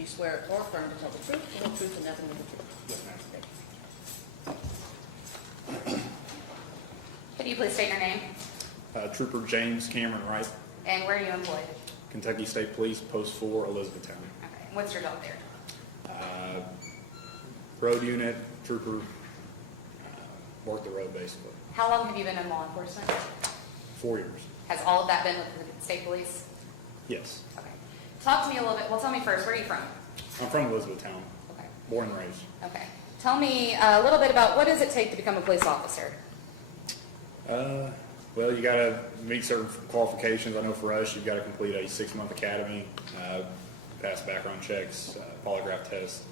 Do you swear or affirm to tell the truth, the whole truth, and nothing but the truth? Yes, ma'am. Could you please state your name Trooper James Cameron Wright, and where are you employed? Kentucky State Police, Post 4, Elizabethtown. Okay. What's your job there? Road unit, trooper, work the road basically. How long have you been in law enforcement? 4 years. Has all of that been with the state police? Yes. Okay. Talk to me a little bit. Well, tell me first, where are you from? I'm from Elizabethtown, Okay. born and raised. Okay. Tell me a little bit about what does it take to become a police officer? Well, you got to meet certain qualifications. I know for us, you've got to complete a 6-month academy, pass background checks, polygraph test,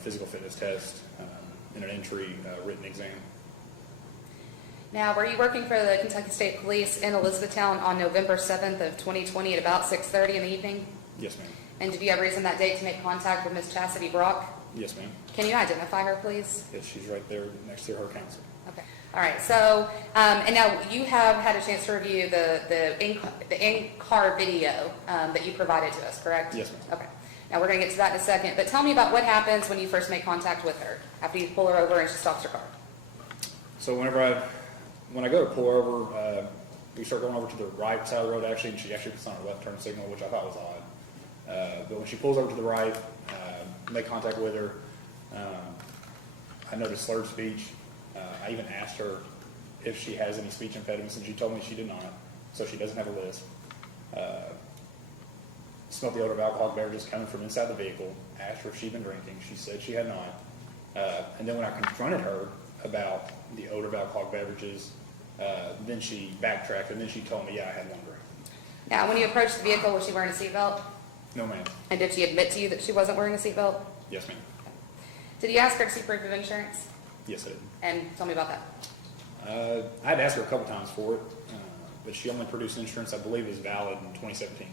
physical fitness test, and an entry written exam. Now, were you working for the Kentucky State Police in Elizabethtown on November 7th of 2020 at about 6:30 in the evening? Yes, ma'am. And did you have reason that day to make contact with Ms. Chastity Brock? Yes, ma'am. Can you identify her, please? Yes, she's right there next to her counsel. Okay. All right. So, and now you have had a chance to review the in-car video that you provided to us, correct? Yes, ma'am. Okay. Now we're going to get to that in a second, but tell me about what happens when you first make contact with her after you pull her over and she stops her car. So when I go to pull her over, we start going over to the right side of the road actually, and she actually puts on a left turn signal, which I thought was odd. But when she pulls over to the right, make contact with her, I noticed slurred speech. I even asked her if she has any speech impediments, and she told me she did not, so she doesn't have a list. Smelled the odor of alcoholic beverages coming from inside the vehicle, asked her if she'd been drinking. She said she had not. And then when I confronted her about the odor of alcoholic beverages, then she backtracked, and then she told me, yeah, I had one drink. Now, when you approached the vehicle, was she wearing a seatbelt? No, ma'am. And did she admit to you that she wasn't wearing a seatbelt? Yes, ma'am. Did you ask her to see proof of insurance? Yes, I did. And tell me about that. I had asked her a couple times for it, but she only produced insurance I believe is valid in 2017.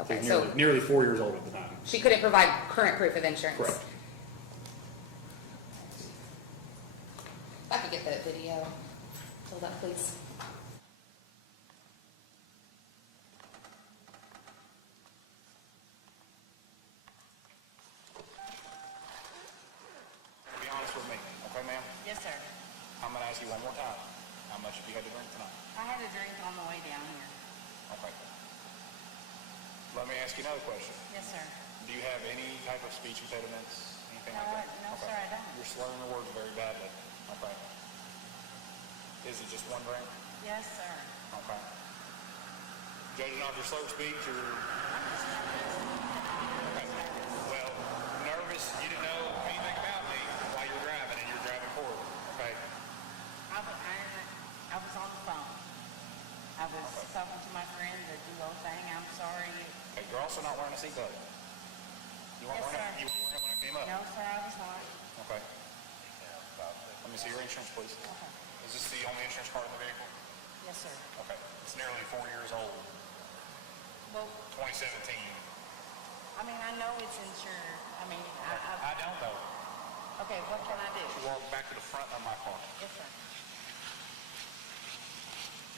Okay, So nearly 4 years old at the time. She couldn't provide current proof of insurance? Correct. If I could get that video. Hold up, please. Be honest with me, okay, ma'am? Yes, sir. I'm going to ask you one more time. How much have you had to drink tonight? I had a drink on the way down here. Okay. Let me ask you another question. Yes, sir. Do you have any type of speech impediments, anything No, like that? no, sir, I don't. You're slurring the words very badly. Okay. Is it just one drink? Yes, sir. Okay. Judging off your slurred speech, or okay. Well, nervous, you didn't know anything about me while you were driving, and you're driving forward. Okay. I was on the phone. I was talking to my friend, the duo thing. I'm sorry. Okay. You're also not wearing a seatbelt. You weren't Yes, wearing it. sir. You weren't wearing it when I came up. No, sir, I was not. Okay. Let me see your insurance, please. Okay. Is this the only insurance card in the vehicle? Yes, sir. Okay. It's nearly 4 years old. Well, 2017. I mean, I know it's insured. I mean, I don't know. okay, what can I do? Walk back to the front of my car. Yes, sir.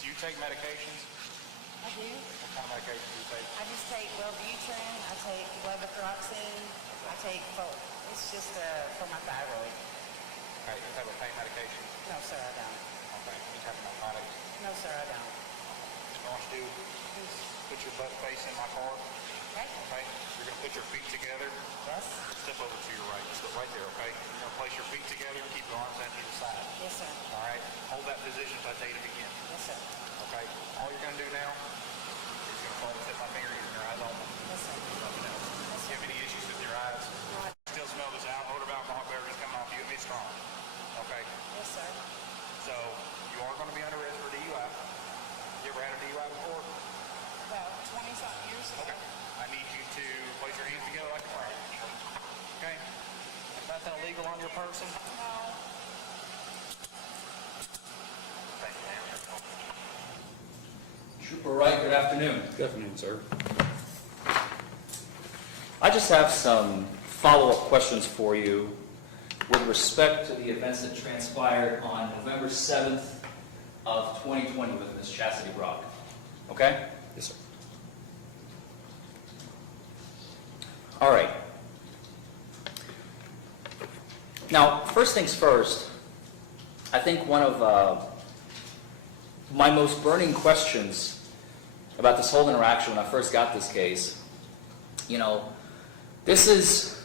Do you take medications? I do. What kind of medication do you take? I just take Wellbutrin. I take levothyroxine. I take, it's just for my thyroid. Okay. You have a pain medication? No, sir, I don't. Okay. You have narcotics? No, sir, I don't. You know what to do? Put your butt face in my car. Okay. Okay. You're going to put your feet together. Yes. Step over to your right. Just right there, okay? You're going to place your feet together and keep your arms out to the side. Yes, sir. All right? Hold that position if I tell you to begin. Yes, sir. Okay? All you're going to do now is you're going to follow the tip of my finger using your eyes open. Yes, sir. Nothing else. Do you have any issues with your eyes? No, Still smell this odor of alcohol beverages coming off you. It's strong. Okay? yes, sir. So you are going to be under arrest for DUI. You ever had a DUI before? About 20-something years ago. Okay. I need you to place your hands together like a fire. Okay? Nothing illegal on your person? No. Thank you. Trooper Wright, good afternoon. Good afternoon, sir. I just have some follow-up questions for you with respect to the events that transpired on November 7th of 2020 with Ms. Chastity Brock. Okay? Yes, sir. All right. Now, first things first, I think one of my most burning questions about this whole interaction when I first got this case, you know, this is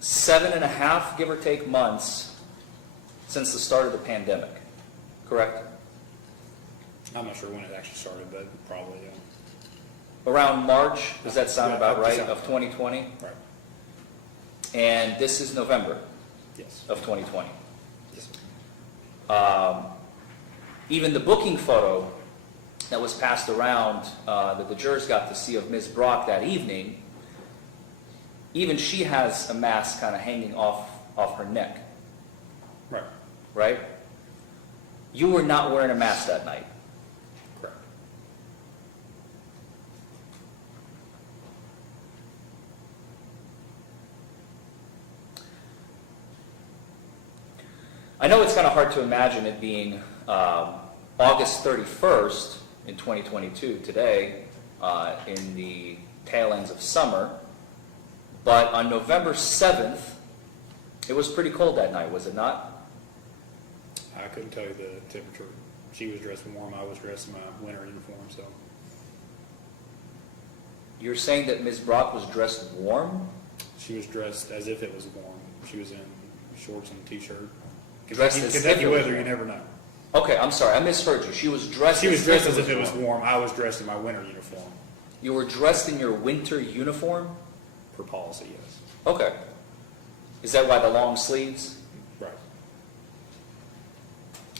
7.5, give or take, months since the start of the pandemic, correct? I'm not sure when it actually started, but probably, yeah. Around March, does that sound Yeah, about right, December. of 2020? Right. And this is November Yes. of 2020. Yes. Even the booking photo that was passed around that the jurors got to see of Ms. Brock that evening, even she has a mask kind of hanging off her neck, Right. right? You were not wearing a mask that night. Correct. I know it's kind of hard to imagine it being August 31st in 2022, today, in the tail ends of summer, but on November 7th, it was pretty cold that night, was it not? I couldn't tell you the temperature. She was dressed warm, I was dressed in my winter uniform, so. You're saying that Ms. Brock was dressed warm? She was dressed as if it was warm. She was in shorts and a t-shirt. Dressed as if Kentucky it was weather, you never know. Okay, I'm sorry, I misheard you. She was dressed She was dressed as if it was warm. warm. I was dressed in my winter uniform, You were dressed in your winter uniform? per policy, yes. Okay. Is that why the long sleeves? Right.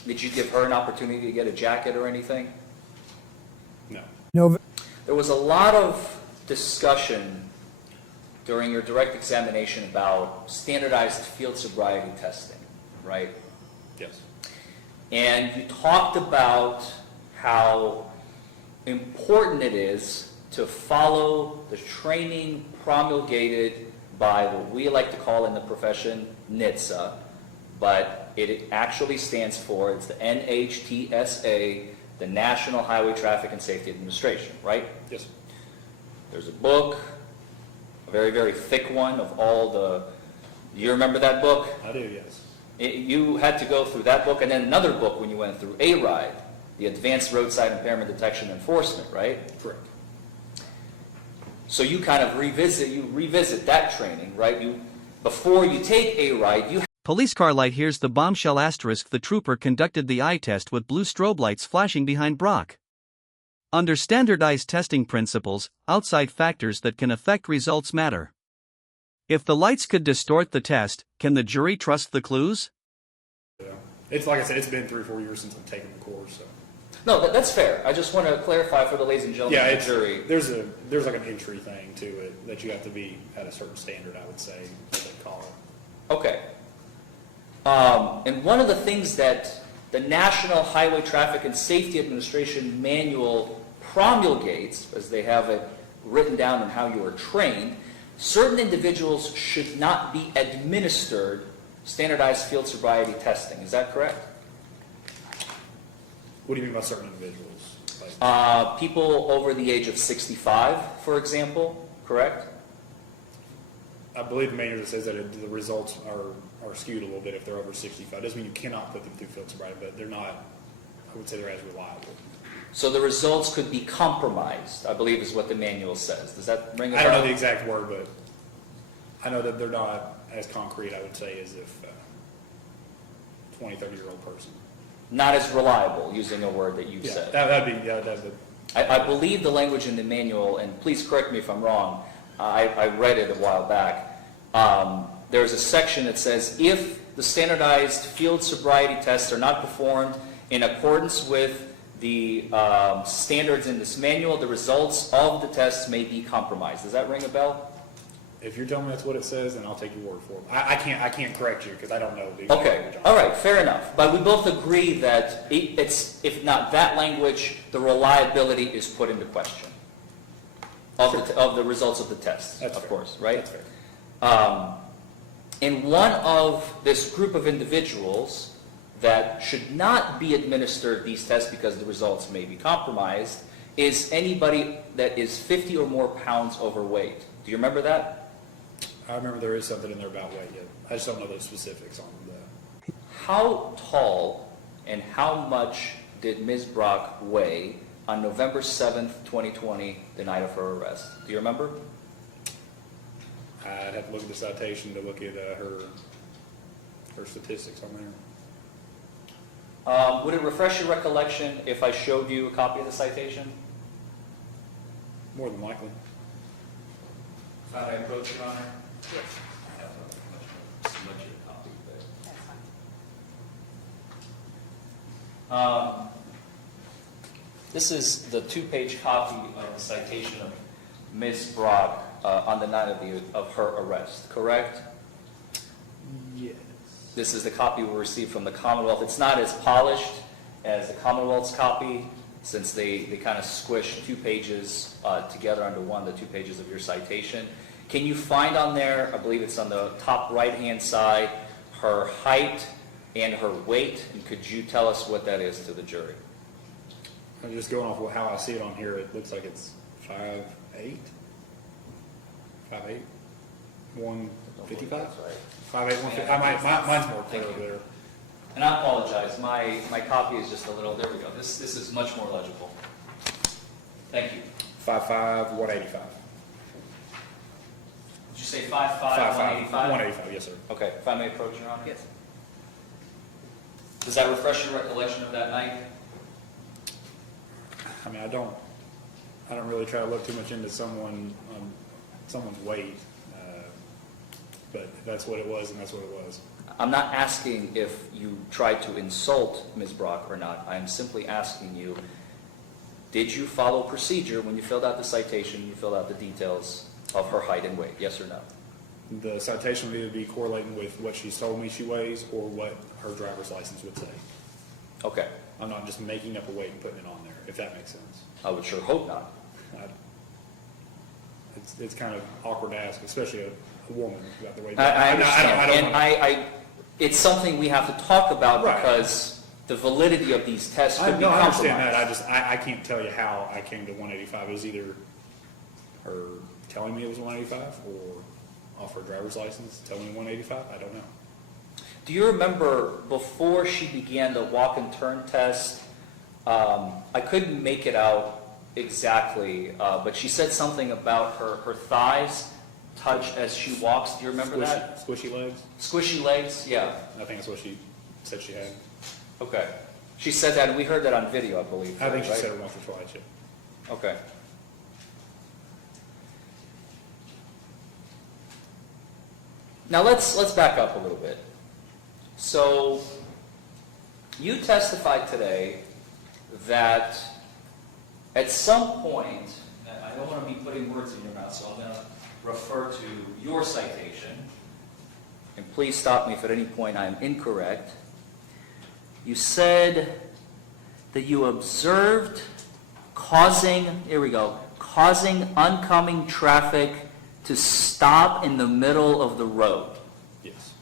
Did you give her an opportunity to get a jacket or anything? No. There was a lot of discussion during your direct examination about standardized field sobriety testing, right? Yes. And you talked about how important it is to follow the training promulgated by what we like to call in the profession NHTSA, but it actually stands for, it's the NHTSA, the National Highway Traffic and Safety Administration, right? Yes. There's a book, a very, very thick one of all the, you remember that book? I do, yes. You had to go through that book and then another book when you went through ARIDE, the Advanced Roadside Impairment Detection Enforcement, right? Correct. So you kind of revisit that training, right? Before you take ARIDE, you Police car light. Here's the bombshell asterisk. The trooper conducted the eye test with blue strobe lights flashing behind Brock. Under standardized testing principles, outside factors that can affect results matter. If the lights could distort the test, can the jury trust the clues? Yeah. It's like I said, it's been 3 or 4 years since I've taken the course, so. No, that's fair. I just want to clarify for the ladies and gentlemen Yeah, of the jury. there's like an entry thing to it that you have to be at a certain standard, I would say, what they call it. Okay. And one of the things that the National Highway Traffic and Safety Administration manual promulgates, as they have it written down in how you are trained, certain individuals should not be administered standardized field sobriety testing. Is that correct? What do you mean by certain individuals? Like, People over the age of 65, for example, correct? I believe the manual says that the results are skewed a little bit if they're over 65. Doesn't mean you cannot put them through field sobriety, but they're not, I would say they're as reliable. So the results could be compromised, I believe is what the manual says. Does that ring a bell? I don't know the exact word, but I know that they're not as concrete, I would say, as if 20, 30-year-old person. Not as reliable, using a word that you Yeah, said. that'd be. I believe the language in the manual, and please correct me if I'm wrong, I read it a while back. There's a section that says, if the standardized field sobriety tests are not performed in accordance with the standards in this manual, the results of the tests may be compromised. Does that ring a bell? If you're telling me that's what it says, then I'll take your word for it. I can't correct you because I don't know the exact Okay, language. all right, fair enough. But we both agree that it's, if not that language, the reliability is put into question of the results of the test, That's of fair. course, right? That's fair. And one of this group of individuals that should not be administered these tests because the results may be compromised is anybody that is 50 or more pounds overweight. Do you remember that? I remember there is something in there about weight, yeah. I just don't know the specifics on that. How tall and how much did Ms. Brock weigh on November 7th, 2020, the night of her arrest? Do you remember? I'd have to look at the citation to look at her statistics on there. Would it refresh your recollection if I showed you a copy of the citation? More than likely. If I approach your Honor? Yes. I have a much copy, but. That's fine. This is the two-page copy of the citation of Ms. Brock on the night of her arrest, correct? Yes. This is the copy we received from the Commonwealth. It's not as polished as the Commonwealth's copy, since they kind of squished 2 pages together under one, the 2 pages of your citation. Can you find on there, I believe it's on the top right-hand side, her height and her weight? And could you tell us what that is to the jury? I'm just going off of how I see it on here. It looks like it's 5'8". 5'8", 155. 5'8", 150. Mine's more clear over there. And I apologize, my copy is just a little, there we go. This is much more legible. Thank you. 5'5", 185. Did you say 5'5", 5'5", 185? 185. Yes, sir. Okay, if I may approach, Your Honor? Yes. Does that refresh your recollection of that night? I mean, I don't really try to look too much into someone's weight, but if that's what it was, and that's what it was. I'm not asking if you tried to insult Ms. Brock or not. I'm simply asking you, did you follow procedure when you filled out the citation, you filled out the details of her height and weight, yes or no? The citation would either be correlating with what she's told me she weighs or what her driver's license would say. Okay, I'm not just making up a weight and putting it on there, if that makes sense. I would sure hope not. It's kind of awkward to ask, especially a woman, about the way. I understand, I don't and know. it's something we have to talk about Right. because the validity of these tests could be I compromised. understand that. I can't tell you how I came to 185. It was either her telling me it was 185 or off her driver's license telling me 185. I don't know. Do you remember before she began the walk and turn test, I couldn't make it out exactly, but she said something about her thighs touch as she walks. Do you remember that? Squishy legs? Squishy legs? Yeah. I think that's what she said she had. Okay. She said that, and we heard that on video, I believe. I think she right? said it once or twice, yeah. Okay. Now let's back up a little bit. So you testified today that at some point, and I don't want to be putting words in your mouth, so I'm going to refer to your citation, and please stop me if at any point I am incorrect. You said that you observed causing oncoming traffic to stop in the middle of the road. Yes.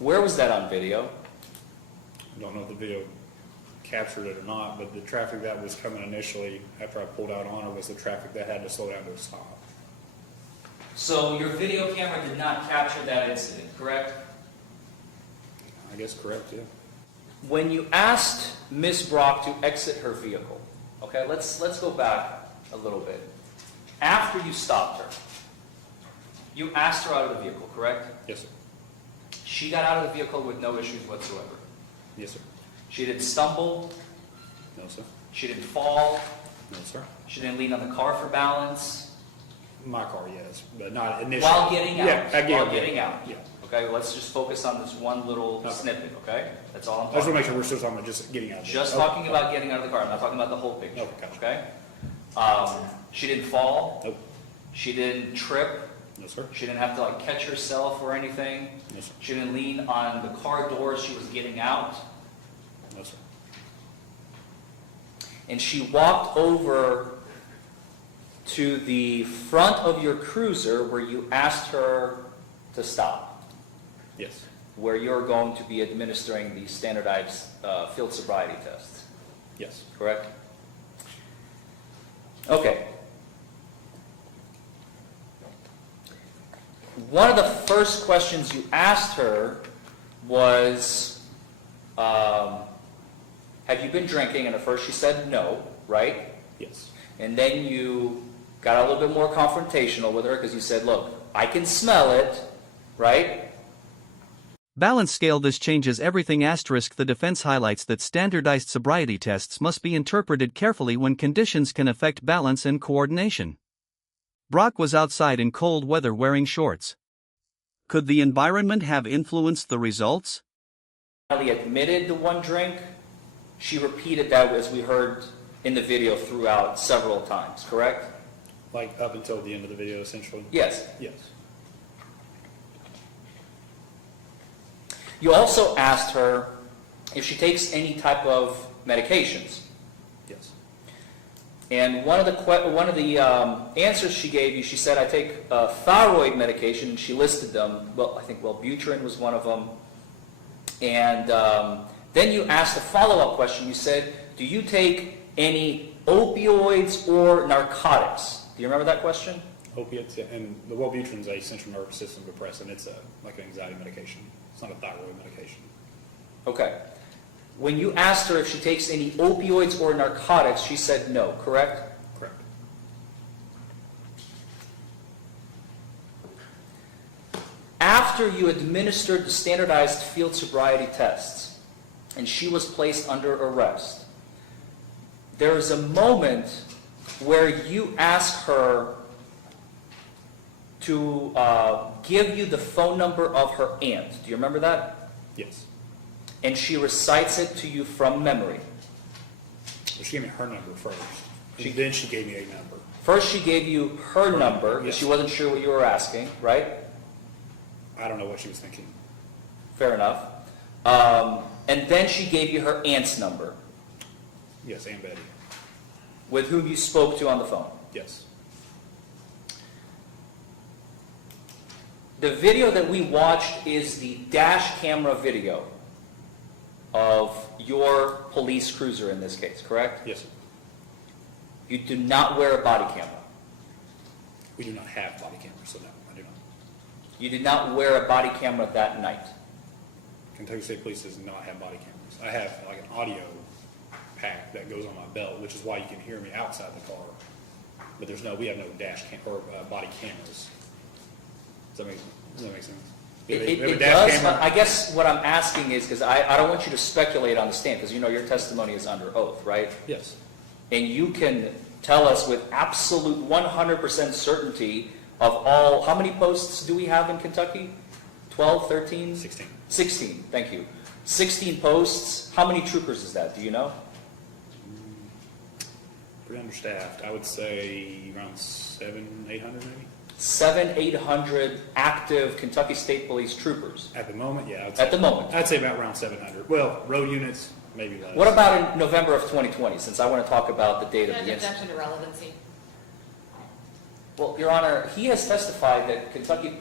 Where was that on video? I don't know if the video captured it or not, but the traffic that was coming initially after I pulled out on her was the traffic that had to slow down to a stop. So your video camera did not capture that incident, correct? I guess correct, yeah. When you asked Ms. Brock to exit her vehicle, okay, let's go back a little bit. After you stopped her, you asked her out of the vehicle, correct? Yes, sir. She got out of the vehicle with no issues whatsoever. Yes, sir. She didn't stumble, No, sir. she didn't fall, No, sir. she didn't lean on the car for balance. My car, yes, but not initially. While getting out. Yeah, While getting out. Yeah. Okay, let's just focus on this one little Okay. snippet, okay? That's all I'm I just want to talking make sure we're still talking about just getting out. of Just there. talking about getting out of the car. I'm not talking about the whole picture, Okay, gotcha. okay? She didn't fall. Nope. She didn't trip. No, sir. She didn't have to like catch herself or anything. No, sir. She didn't lean on the car doors. She was getting out. No, sir. And she walked over to the front of your cruiser where you asked her to stop, Yes. where you're going to be administering the standardized field sobriety test, Yes. correct? Okay. one of the first questions you asked her was, have you been drinking? And at first she said no, right? Yes. And then you got a little bit more confrontational with her because you said, look, I can smell it, right? Balance scale. This changes everything. The defense highlights that standardized sobriety tests must be interpreted carefully when conditions can affect balance and coordination. Brock was outside in cold weather wearing shorts. Could the environment have influenced the results? He admitted the one drink. She repeated that, as we heard in the video, throughout several times, correct? Like up until the end of the video, essentially? Yes. Yes. You also asked her if she takes any type of medications. Yes. And one of the answers she gave you, she said, I take thyroid medication, and she listed them. Well, I think Wellbutrin was one of them. And then you asked a follow-up question. You said, do you take any opioids or narcotics? Do you remember that question? Opiates, yeah, and the Wellbutrin is a central nervous system depressant. It's like an anxiety medication. It's not a thyroid medication. Okay. When you asked her if she takes any opioids or narcotics, she said no, correct? Correct. After you administered the standardized field sobriety tests and she was placed under arrest, there is a moment where you ask her to give you the phone number of her aunt. Do you remember that? Yes. And she recites it to you from memory. Well, she gave me her number first. Then she gave me a number. First she gave you her number because Yes. she wasn't sure what you were asking, right? I don't know what she was thinking. Fair enough. And then she gave you her aunt's number, Yes, Aunt Betty. with whom you spoke to on the phone. Yes. The video that we watched is the dash camera video of your police cruiser in this case, correct? Yes, sir. You do not wear a body camera. We do not have body cameras, so no, I do not. You did not wear a body camera that night. Kentucky State Police does not have body cameras. I have like an audio pack that goes on my belt, which is why you can hear me outside the car. But we have no dash cam or body cameras. Does that make sense? We have a It dash does. camera. I guess what I'm asking is, because I don't want you to speculate on the stand, because you know your testimony is under oath, right? Yes. And you can tell us with absolute 100% certainty of all, how many posts do we have in Kentucky? 12, 13? 16. 16, thank you. 16 posts. How many troopers is that? Do you know? Pretty understaffed. I would say around 700, 800 maybe. 700, 800 active Kentucky State Police troopers. At the moment, yeah. At the moment. I'd say about around 700. Well, road units, maybe less. What about in November of 2020, since I want to talk about the date of the Judge, incident? objection to relevancy. Well, Your Honor, he has testified that Kentucky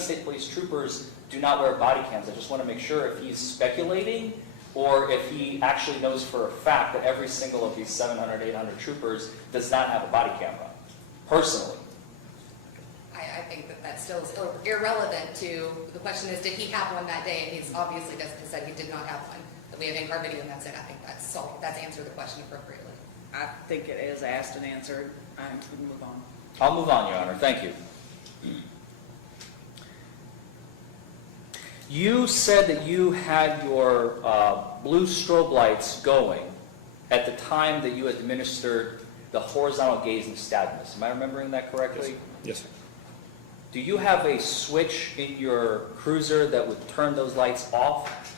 State Police troopers do not wear body cams. I just want to make sure if he's speculating or if he actually knows for a fact that every single of these 700, 800 troopers does not have a body camera, personally. I think that that still is irrelevant to, the question is, did he have one that day? And he's obviously said he did not have one. That we have in-car video and that's it. I think that's answered the question appropriately. I think it is asked and answered. I can move on. I'll move on, Your Honor. Thank you. You said that you had your blue strobe lights going at the time that you administered the horizontal gaze nystagmus. Am I remembering that correctly? Yes, sir. Do you have a switch in your cruiser that would turn those lights off?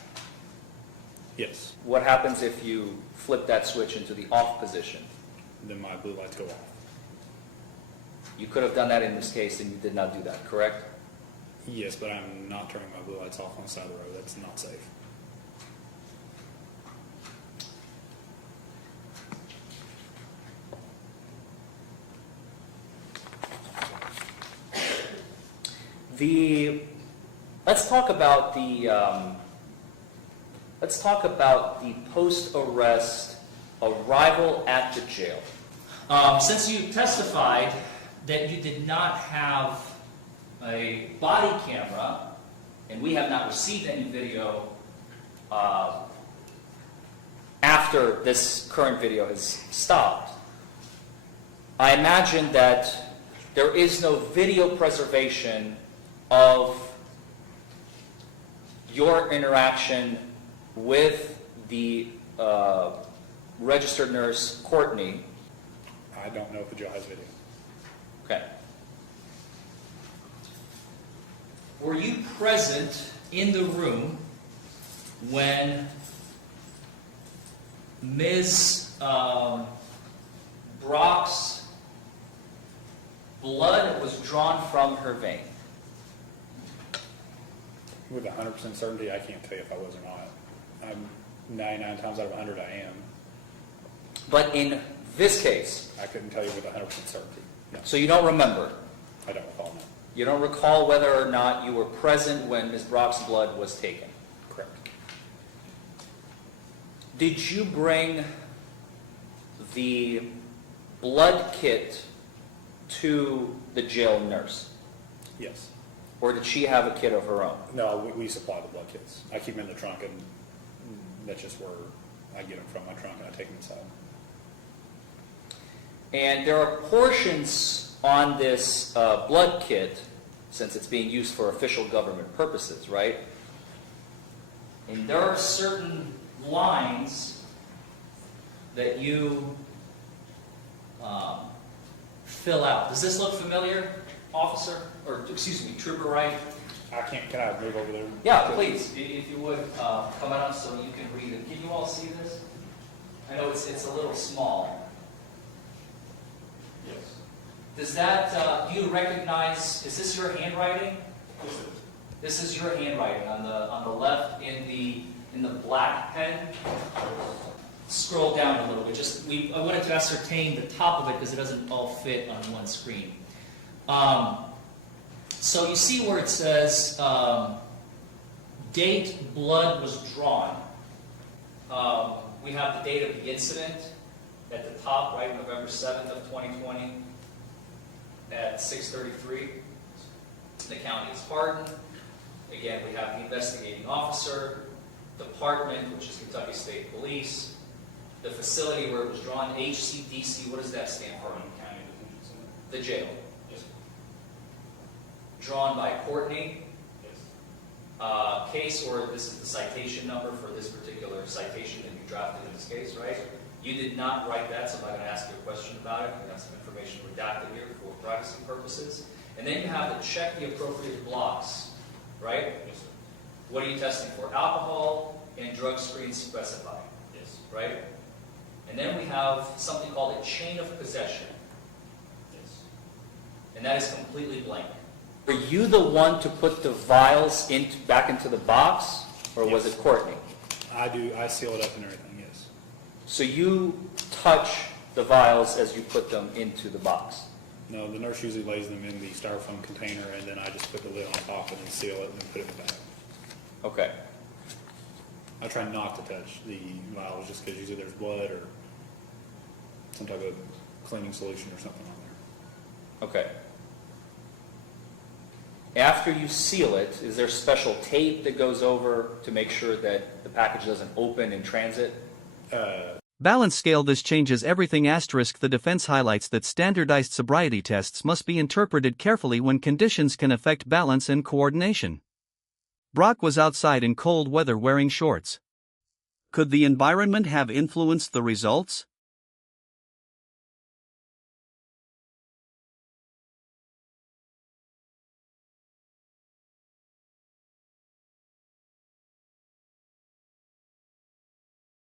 Yes. What happens if you flip that switch into the off position? Then my blue lights go off. You could have done that in this case and you did not do that, correct? Yes, but I'm not turning my blue lights off on the side of the road. That's not safe. Let's talk about the post-arrest arrival at the jail. Since you testified that you did not have a body camera, and we have not received any video after this current video has stopped, I imagine that there is no video preservation of your interaction with the registered nurse, Courtney. I don't know if the jail has video. Okay. Were you present in the room when Ms. Brock's blood was drawn from her vein? With 100% certainty, I can't tell you if I was or not. I'm 99 times out of 100 I am. But in this case, I couldn't tell you with 100% certainty. No, so you don't remember? I don't recall now. You don't recall whether or not you were present when Ms. Brock's blood was taken? Correct. Did you bring the blood kit to the jail nurse? Yes. Or did she have a kit of her own? No, we supply the blood kits. I keep them in the trunk, and that's just where I get them from, my trunk, and I take them inside. And there are portions on this blood kit, since it's being used for official government purposes, right? And there are certain lines that you fill out. Does this look familiar, officer? Or, excuse me, trooper, right? Can I move over there? Yeah, please, if you would, come on up so you can read it. Can you all see this? I know it's a little small. Yes. Does that, do you recognize, is this your handwriting? This is your handwriting on the left in the black pen. Scroll down a little bit. I wanted to ascertain the top of it because it doesn't all fit on one screen. So you see where it says date blood was drawn. We have the date of the incident at the top, right, November 7th of 2020 at 6:33. The county is Hardin. Again, we have the investigating officer, department, which is Kentucky State Police, the facility where it was drawn, HCDC, what does that stand for? County Detention Center. The jail. Yes. Drawn by Courtney. Yes. Case, or this is the citation number for this particular citation that you drafted in this case, right? You did not write that, so I'm not going to ask you a question about it. We have some information redacted here for privacy purposes. And then you have to check the appropriate blocks, right? Yes, sir. What are you testing for? Alcohol and drug screens specified, Yes. right? And then we have something called a chain of possession, Yes. and that is completely blank. Were you the one to put the vials back into the box, or was Yes. it Courtney? I do. I seal it up and everything, yes. So you touch the vials as you put them into the box? No, the nurse usually lays them in the styrofoam container, and then I just put the lid on top and then seal it and then put it in the bag. Okay. I try not to touch the vials just because usually there's blood or some type of cleaning solution or something on there. Okay. After you seal it, is there special tape that goes over to make sure that the package doesn't open in transit? Balance scale. This changes everything. The defense highlights that standardized sobriety tests must be interpreted carefully when conditions can affect balance and coordination. Brock was outside in cold weather wearing shorts. Could the environment have influenced the results?